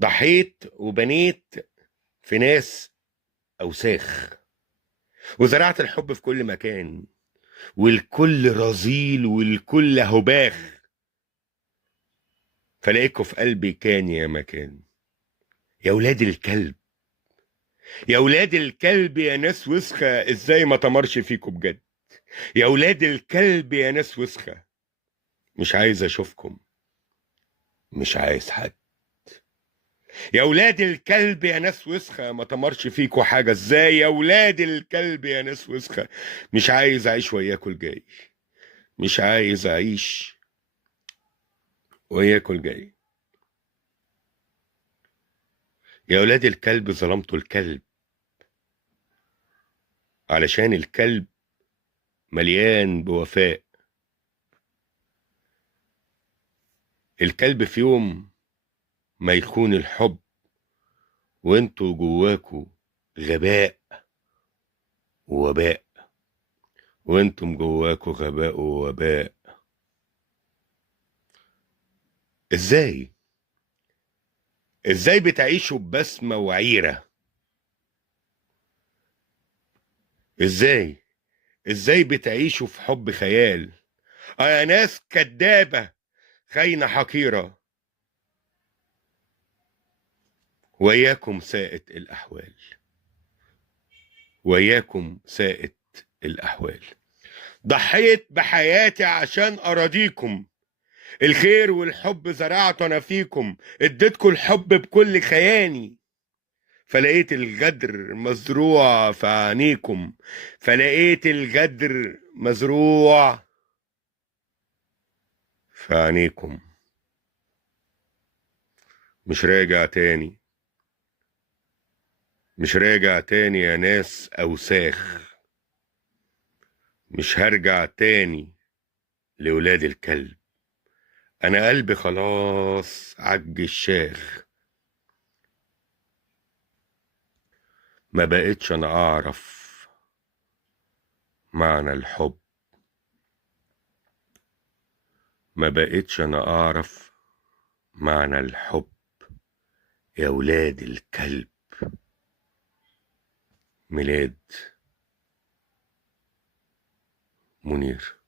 ضحيت وبنيت في ناس أوساخ، وزرعت الحب في كل مكان، والكل رذيل والكل هباخ، فلاقيكوا في قلبي كان يا مكان. يا ولاد الكلب، يا ولاد الكلب، يا ناس وسخة، ازاي ما تمرش فيكوا بجد؟ يا ولاد الكلب يا ناس وسخة، مش عايز اشوفكم، مش عايز حد. يا ولاد الكلب يا ناس وسخة، ما تمرش فيكوا حاجة، ازاي يا ولاد الكلب يا ناس وسخة؟ مش عايز اعيش وياكوا الجاي، مش عايز اعيش وياكوا الجاي. يا ولاد الكلب ظلمتوا الكلب، علشان الكلب مليان بوفاء. الكلب في يوم ما يخون الحب، وانتوا جواكوا غباء ووباء، وانتم جواكوا غباء ووباء. ازاي ازاي بتعيشوا ببسمة وعيرة؟ ازاي ازاي بتعيشوا في حب خيال؟ يا ناس كدابة خاينة حقيرة، وياكم ساءت الأحوال، وياكم ساءت الأحوال. ضحيت بحياتي عشان أراضيكم، الخير والحب زرعته أنا فيكم، اديتكم الحب بكل خياني، فلقيت الغدر مزروع في عينيكم، فلقيت الغدر مزروع في عينيكم. مش راجع تاني، مش راجع تاني يا ناس أوساخ، مش هرجع تاني لولاد الكلب. أنا قلبي خلاص عج الشاخ، ما بقتش أنا أعرف معنى الحب، ما بقتش أنا أعرف معنى الحب. يا ولاد الكلب. ميلاد منير.